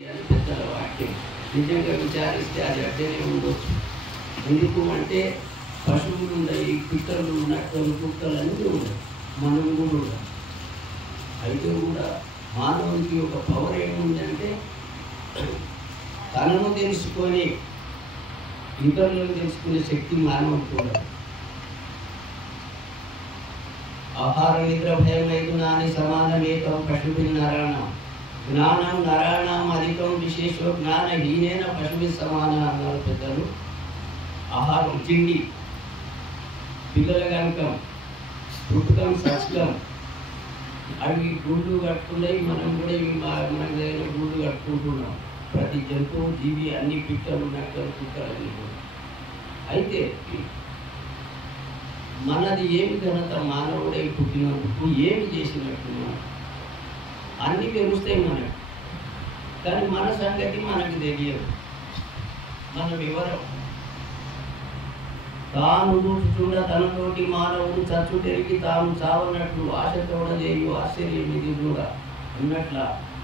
పెద్దల వాక్యం నిజంగా విచారిస్తే అది అడ్డనే ఉండొచ్చు. ఎందుకు అంటే పశువులు ఉన్నాయి, పిట్టలు, నక్కలు, కుక్కలు అన్నీ ఉన్నాయి, మనం కూడా ఉన్నాయి. అయితే కూడా మానవునికి ఒక పవర్ ఏముందంటే తనను తెలుసుకొని ఇతరులను తెలుసుకునే శక్తి మానవునికి కూడా. ఆహార నిద్ర భయం ఐదునాని సమానమేకం పశుభిల్ నరాణం జ్ఞానం నరాణం అధికం విశేషో జ్ఞానహీనైన పశుభి సమాన అన్నారు పెద్దలు. ఆహారం తిండి, పిల్లల గణకం, పుట్టుకం, సచ్కం, అవి గూళ్ళు కట్టుకున్నాయి. మనం కూడా మన దగ్గర గూళ్ళు కట్టుకుంటున్నాం. ప్రతి జంతువు, జీవి, అన్ని పిట్టలు, నక్కలు, కుక్కలు అన్నీ కూడా. అయితే మనది ఏమి ఘనత? మానవుడై పుట్టినందుకు ఏమి చేసినట్టు అన్నీ తెలుస్తాయి మనకు, కానీ మన సంగతి మనకు తెలియదు. మనం వివరం తాను చూచుచుండ తనతోటి మానవుడు చచ్చు తిరిగి తాను చావనట్లు ఆశ తోడలేయు ఆశ్చర్యం ఇది కూడా అన్నట్ల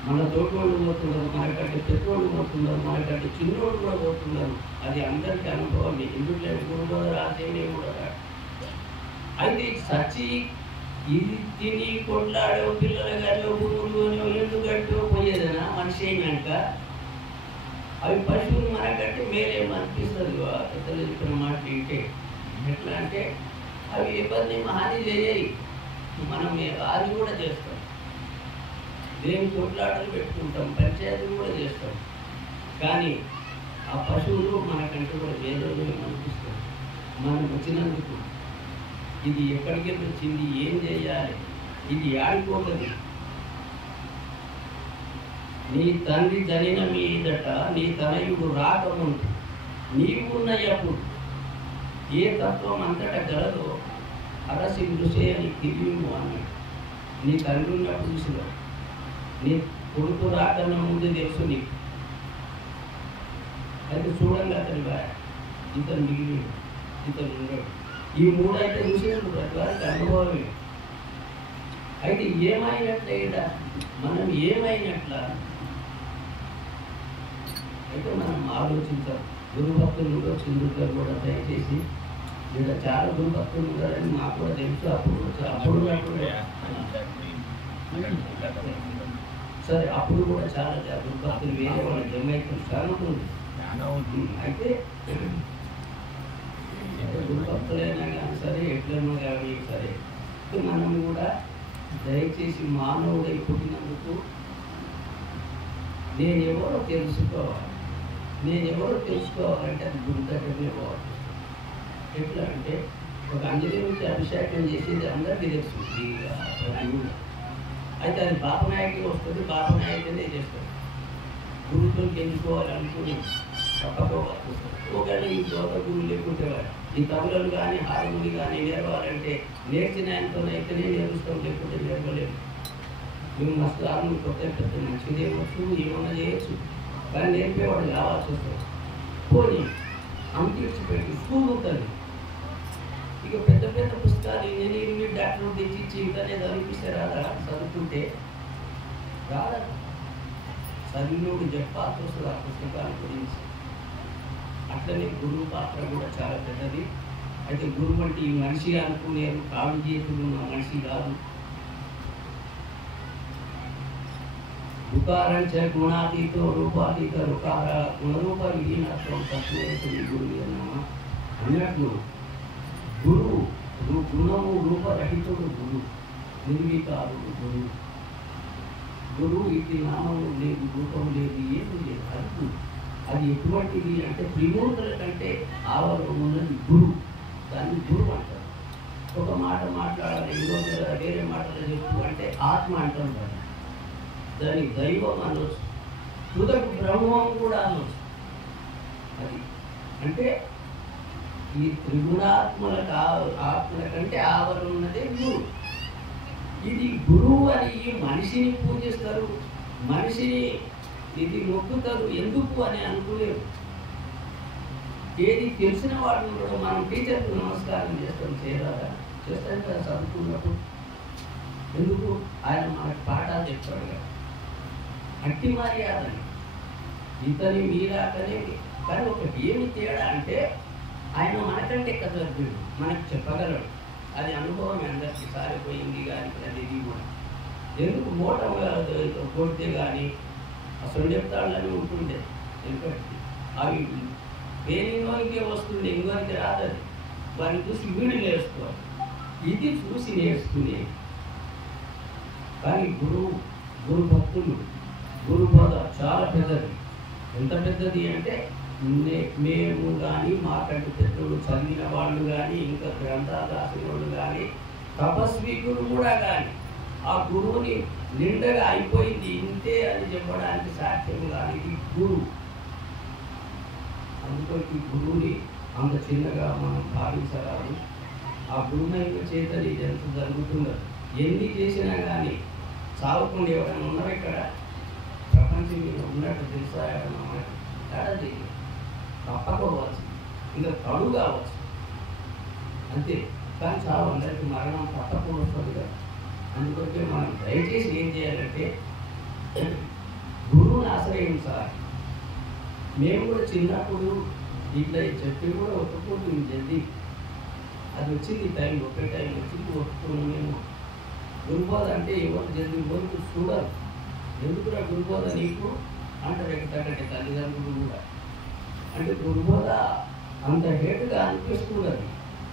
మన తోటోళ్ళు పోతున్నారు, మనకంటే పెద్దోళ్ళు పోతున్నారు, మనకంటే చిన్నోళ్ళు కూడా పోతున్నారు. అది అందరికీ అనుభవం. ఎందుకు లేదు? గురువు రాసేనే కూడా. అయితే సచ్చి ఇది తిని కొట్లాడో పిల్లల గారిలో గురువులు ఎందుకంటూ పోయేదనా మనిషి అయినాక అవి పశువులు మనకంటే మేలేమనిపిస్తుంది. పెద్దలు చెప్పిన మాట వింటే ఎట్లా అంటే అవి ఇబ్బంది హాని చేయాయి, మనం అది కూడా చేస్తాం. దేని కొట్లాటలు పెట్టుకుంటాం, పంచాయతీలు కూడా చేస్తాం. కానీ ఆ పశువులు మనకంటే కూడా మేలేమనిపిస్తుంది. మనం వచ్చినందుకు ఇది ఎక్కడికి వచ్చింది, ఏం చేయాలి, ఇది ఆడిపోతుంది. నీ తండ్రి జనిన మీదట నీ తనయుడు రాకముందు నీవున్నప్పుడు ఏ తత్వం అంతటా గలదో అరసి దృశే అని తిరిగి అన్నాడు. నీ తండ్రి ఉన్నప్పుడు చూసినా, నీ కొడుకు రాకన్నా ముందు తెలుసు నీకు. అయితే చూడంగా అతని బాయ్ ఇతను మిగిలి ఇతను ఉండడు. ఈ మూడైతే చూసినప్పుడు ప్రతి వారికి అనుభవమే. అయితే ఏమైనట్లయినా మనం ఏమైనట్ల అయితే మనం ఆలోచించాం. గురుభక్తులు కూడా చిందుతారు కూడా. దయచేసి ఇక్కడ చాలా గురుభక్తులు ఉన్నారని మాకు కూడా తెలుసు. అప్పుడు సరే, అప్పుడు కూడా చాలా గురుభక్తులు వేరే వాళ్ళ జమైతే చాలా ఉంటుంది. అయితే గురుభక్తులైనా కానీ సరే, ఎట్లైనా కానీ సరే, మనం కూడా దయచేసి మానవుడై పుట్టినందుకు నేనెవరో తెలుసుకోవాలి. నేనెవరో తెలుసుకోవాలంటే అది గురి దగ్గరనే పోవాలి. ఎట్లా అంటే ఒక ఆంజనేయుడికి అభిషేకం చేసేది అందరికీ తెలుసు. అయితే అది బాపనాయకి వస్తుంది, బాపనాయకనే చేస్తుంది. గురువుతో ఎన్నుకోవాలనుకుని తప్పకోవాలి. ఒకవేళ ఈ దోత గురువు లేకుంటే ఈ తబలలు కానీ హార్మోని కానీ నేర్వాలంటే నేర్చిన ఆయనతోనైతేనే నేర్చుకోం, లేకుంటే నేర్వలేము. మేము మస్తు హార్మోని కొత్త పెద్ద మంచిగా చేయవచ్చు, ఏమన్నా చేయొచ్చు, కానీ నేర్పేవాడు కావాల్సి వస్తుంది. పోనీ అంతిడిచిపెట్టి స్కూల్ ఉంటుంది. ఇక పెద్ద పెద్ద పుస్తకాలు ఇంజనీరింగ్ డాక్టర్లు తెచ్చి ఇంటనే చదివిస్తే రాదా? చదువుకుంటే రాదా? చదివినోడు చెప్పాల్సి వస్తుంది ఆ పుస్తకాల గురించి. అట్లనే గురువు పాత్ర కూడా చాలా పెద్దది. అయితే గురువు అంటే ఈ మనిషి అనుకునేరు, కాళ్ళు చేతులు ఉన్న మనిషి కాదు. రుకారంచ గుణాతీతో రూపాతీత రుకార గుణరూప విలీనత్వం తత్వేశ్వరి గురువు అన్నామా అన్నట్లు గురువు గుణము రూపరహితుడు గురువు, నిర్వికారుడు గురువు. గురువు ఇటు నామము లేదు, రూపం లేదు, ఏమి లేదు. అది అది ఎటువంటిది అంటే త్రిమూర్తుల కంటే ఆవరణ ఉన్నది గురువు. దాన్ని గురువు అంటారు. ఒక మాట మాట్లాడాలి, ఇంకో వేరే మాటలు చెప్పు అంటే ఆత్మ అంటారు. దాన్ని దైవం అనవచ్చు, తుదకు బ్రహ్మం కూడా అనవచ్చు. అది అంటే ఈ ఆత్మల కంటే ఆవరణ ఉన్నదే గురువు. ఇది గురువు అని ఈ మనిషిని పూజిస్తారు, మనిషిని ఇది మొక్కుతారు. ఎందుకు అని అనుకోలేరు. ఏది తెలిసిన వాటిని కూడా మనం టీచర్కి నమస్కారం చేస్తాం, చేయరాదా? చేస్తాం కదా చదువుకున్నప్పుడు. ఎందుకు? ఆయన మనకు పాఠాలు చెప్తాడు కదా. అట్టి మర్యాదని ఇతని మీరాకనే. కానీ ఒకటి ఏమి తేడా అంటే ఆయన మనకంటే కథజ్ఞుడు, మనకు చెప్పగలడు. అది అనుభవం అందరికీ సారిపోయింది. కానీ అది కూడా ఎందుకు మోటంగా కొడితే కానీ అసలు చెప్తాళ్ళని ఉంటుండే. ఎందుకంటే అవి వేరేవారికే వస్తుంది, ఇంకోరికి రాదది. వారిని చూసి వీడు నేర్చుకోవాలి, ఇది చూసి నేర్చుకునే. కానీ గురు భక్తులు గురు బోధ చాలా పెద్దది. ఎంత పెద్దది అంటే మేము కానీ మాకంటే పెద్దలు చదివిన వాళ్ళు కానీ ఇంకా గ్రంథాలు రాసిన వాళ్ళు కానీ తపస్వీకులు కూడా కానీ ఆ గురువుని నిండగా అయిపోయింది ఇంతే అని చెప్పడానికి సాధ్యం కానీ ఈ గురువు. అందుకని గురువుని అంత చిన్నగా మనం భావించరాదు. ఆ గురువుని చేతని ఎంత జరుగుతుందో ఎన్ని చేసినా కానీ సాగుకుండా ఎవరైనా ఉన్నారు ఇక్కడ ప్రపంచం మీద ఉన్నట్టు తెలుసా? ఏడాది తప్పకపోవచ్చు, ఇంకా కడు కావచ్చు అంతే. కానీ చావు అందరికీ మరణం తప్పకపోతుంది కదా. అందుకొకే మనం దయచేసి ఏం చేయాలంటే గురువుని ఆశ్రయించాలి. మేము కూడా చిన్నప్పుడు ఇట్లా చెప్పి కూడా ఒప్పుకుంటుంది జల్దీ. అది వచ్చింది టైం, ఒకే టైం వచ్చింది ఒప్పుకున్నాం మేము. గురుబోధ అంటే ఎవరు జల్దీ ఎవరికి చూడరు. ఎందుకురా గురుబోధ నీకు అంటారు ఎక్కడంటే తల్లిదండ్రులు కూడా. అంటే గురుబోధ అంత హేటుగా అనిపిస్తున్నది.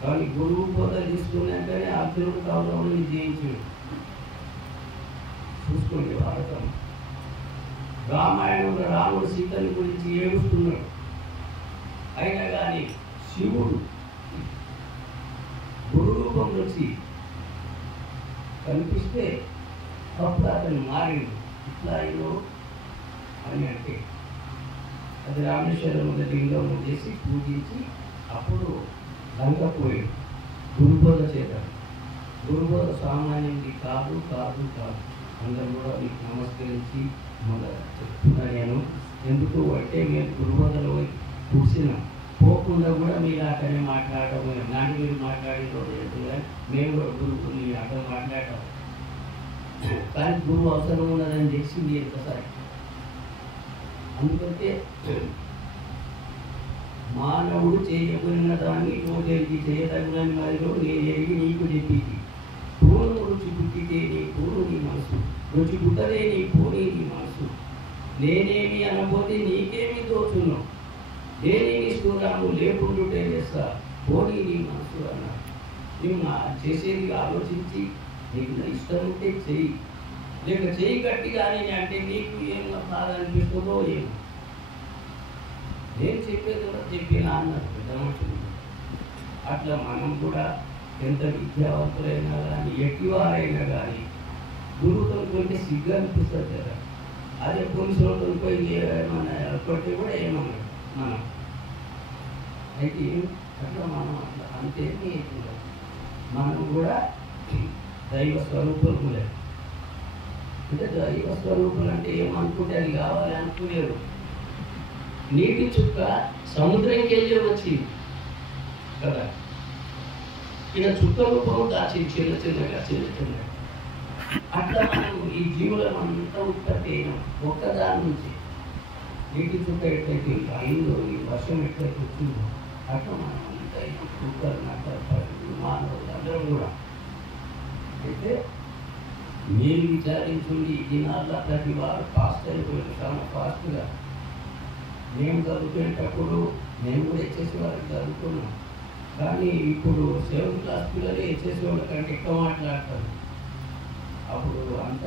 కానీ గురువు బోధ తీసుకున్నాకనే అర్జునుడు కౌరవుని జయించాడు. చూసుకోండి భారతం రామాయణంలో రాముడు సీతని గురించి ఏడుస్తున్నాడు. అయినా కానీ శివుడు గురు రూపం వచ్చి కనిపిస్తే అప్పుడు అతను మారిండు. ఇట్లా అయినో అని అంటే అది రామేశ్వరం లింగం చేసి పూజించి అప్పుడు లంకపోయాడు గురుబోధ చేత. గురుబోధ సామాన్యంది కాదు కాదు కాదు. అందరూ కూడా మీకు నమస్కరించి మన చెప్తున్నా నేను. ఎందుకు అంటే మేము గురుబోధలో కూర్చిన పోకుండా కూడా మీరు అక్కడనే మాట్లాడడం నాటి మీరు మాట్లాడేది కానీ మేము కూడా గురువుని అక్కడ మాట్లాడటం. కానీ గురువు అవసరం ఉన్నదని తెలిసింది ఎంతసారి. అందుకంటే మానవుడు చేయబడిన దాన్ని రోజు చేయదగినని వారిలో నేను ఎరిగి నీకు చెప్పింది. పూర్ణము రుచి పుట్టితే నీ పూర్ణు నీ మనసు, రుచి పుట్టదే నీ పూర్ణి నీ మనసు. నేనేమి అనబోతే నీకేమి దోచున్నావు, నేనేమి స్థూరాము లేకుండుటే చేస్తా పోనీ నీ మనసు అన్నాడు. నువ్వు చేసేది ఆలోచించి నీకు ఇష్టం ఉంటే చెయ్యి, లేక చెయ్యి గట్టిగానే అంటే నీకు ఏం బాధ అనిపిస్తుందో ఏమో. నేను చెప్పేది కూడా చెప్పినా అన్నారు పెద్ద మనుషులు. అట్లా మనం కూడా ఎంత విద్యావంతులైనా కానీ ఎట్టివారైనా కానీ గురువుతో కొంటే సిగ్గు అనిపిస్తుంది కదా. అదే పోలీసులతో పోయి ఏమన్నా కొట్టి కూడా ఏమన్నాడు మనం. అయితే అట్లా మనం అట్లా అంతేమి మనం కూడా దైవ స్వరూపులే. అంటే దైవ స్వరూపులు అంటే ఏమనుకుంటే అది కావాలి అనుకునేరు. నీటి చుక్క సముద్రంకి వెళ్ళి వచ్చింది కదా, ఇక చుక్క రూపం దాచి చిన్న చిన్నగా చిన్న చిన్నగా. అట్లా మనం ఈ జీవులను అంతా ఉత్పత్తి అయినాం ఒక్కదాని నుంచి. నీటి చుక్క ఎట్లయితే అయిందో, ఈ వర్షం ఎట్లయితే వచ్చిందో అట్లా మనం అంతా కుక్కలు నక్కలు మానవులు అందరం కూడా. అయితే మీరు విచారించండి, ఈ దినాల్లో ప్రతి వారు ఫాస్ట్ అయిపోయింది, చాలా ఫాస్ట్గా. మేము చదువుకునేటప్పుడు మేము కూడా హెచ్ఎస్సి వారికి చదువుకున్నాం. కానీ ఇప్పుడు 7th క్లాస్ పిల్లలే హెచ్ఎస్సి వాళ్ళ కంటే ఎక్కువ మాట్లాడతారు. అప్పుడు అంత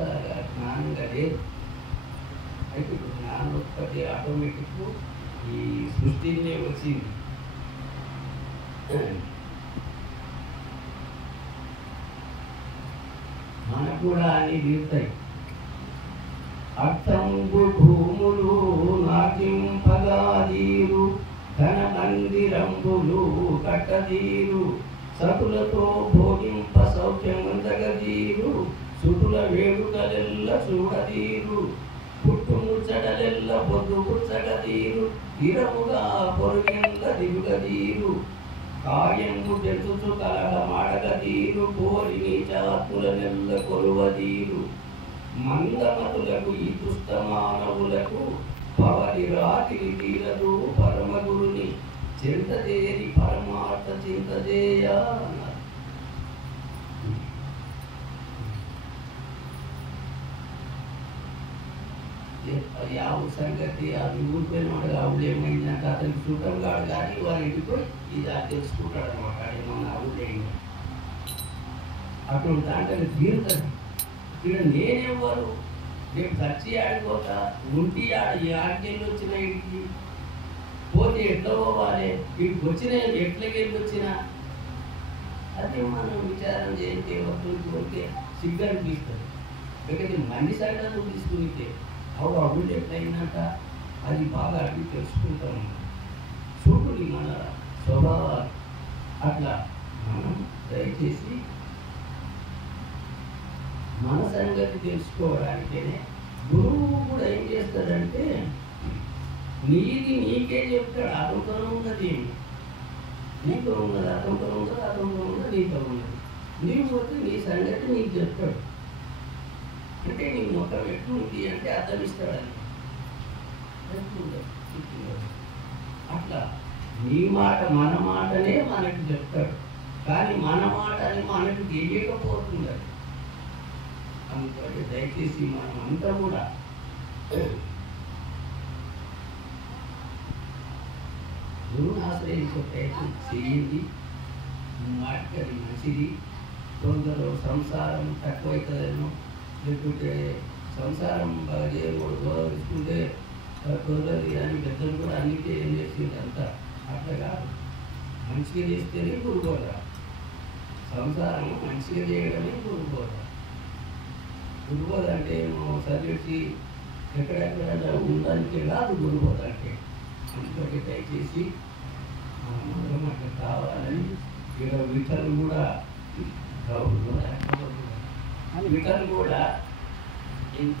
జ్ఞానంగా లేదు. అయితే ఇప్పుడు జ్ఞానోత్పత్తి ఆటోమేటిక్ ఈ సృష్టినే వచ్చింది. మనకు కూడా అన్ని తీరుతాయి. అర్థంబు భూములు నాటింపగాదీరు, ధన మందిరంబులు కట్టదీరు, సతులతో భోగింప సౌఖ్యమందగదీరు, సుతుల వేడుకలెల్ల చూడదీరు, పుట్టుముచ్చడలెల్ల పొద్దు పుచ్చగదీరు, తీరముగా పొరుగెంద దిగుగదీరు, కాయము తెచ్చుచు కలహమాడగదీరు, కోరి నీచాత్ములనెల్ల కొలువదీరు, మందమతులకు ఈ దుష్ట మానవులకు పవన పలి రాతిని తీరదు పరమగురుని చింత చేరి పరమార్థ చింత చేయ అన్నారు. యావు సంగతి అది ఊరిపోయినాడు ఆవిడ ఏమైందంటే అతనికి చూడటం కాడు కానీ వాళ్ళ ఇంటికి ఇది అది తెలుసుకుంటాడు అనమాట. ఏమన్నా ఆవిడేంటి అటువంటి దాంట్లో తీరుతుంది. ఇక్కడ నేనెవ్వరు రేపు చచ్చి ఆడిపోతా ఉంటి ఈ ఆడికెళ్ళి వచ్చిన ఇంటికి పోతే ఎట్లా పోవాలి, వీటికి వచ్చిన ఎట్లకెళ్ళి వచ్చినా అది మనం విచారం చేస్తే వస్తువుకి పోతే సిగ్గు అనిపిస్తుంది. లేకపోతే మనిషి సంగతి తీసుకుంటే అవు అభివృద్ధి ఎట్లయిందంట అది బాగా అడిగి తెలుసుకుంటాం. చూపుని మన స్వభావాలు అట్లా మనం దయచేసి మన సంగతి తెలుసుకోవడానికే గురువు కూడా ఏం చేస్తాడంటే నీది నీకే చెప్తాడు. అతనితో ఉన్నది నీతో ఉన్నది, అతనితో ఉన్నది, అతనితో ఉన్నది, నీతో ఉన్నది. నీవు పోతే నీ సంగతి నీకు చెప్తాడు. అంటే నీ మొత్తం ఎట్లుంది అంటే అర్థం ఇస్తాడని అట్లా నీ మాట మన మాటనే మనకు చెప్తాడు. కానీ మన మాట అని మనకు తెలియకపోతుంది. అందుకని దయచేసి మనం అంతా కూడా గురువుని ఆశ్రయించే ప్రయత్నం చేయండి. వాటికి అది మంచిది. కొందరు సంసారం తక్కువైతుందేమో, లేకుంటే సంసారం బాగా చేయకూడదు గౌరవించుకుంటే కుదరదు అని పెద్దలు కూడా అన్నిటి ఏం చేసింది అంతా అట్లా కాదు. మంచిగా చేస్తేనే గురుబోధ. సంసారం మంచిగా చేయడమే గురుబోధ. గురుబోధ అంటే ఏమో చదివేసి ఎక్కడెక్కడ ఉండడానికి కాదు గురుబోధ అంటే. అందుకే దయచేసి మనం అట్లా కావాలని ఇక్కడ విఠలు కూడా విఠలు కూడా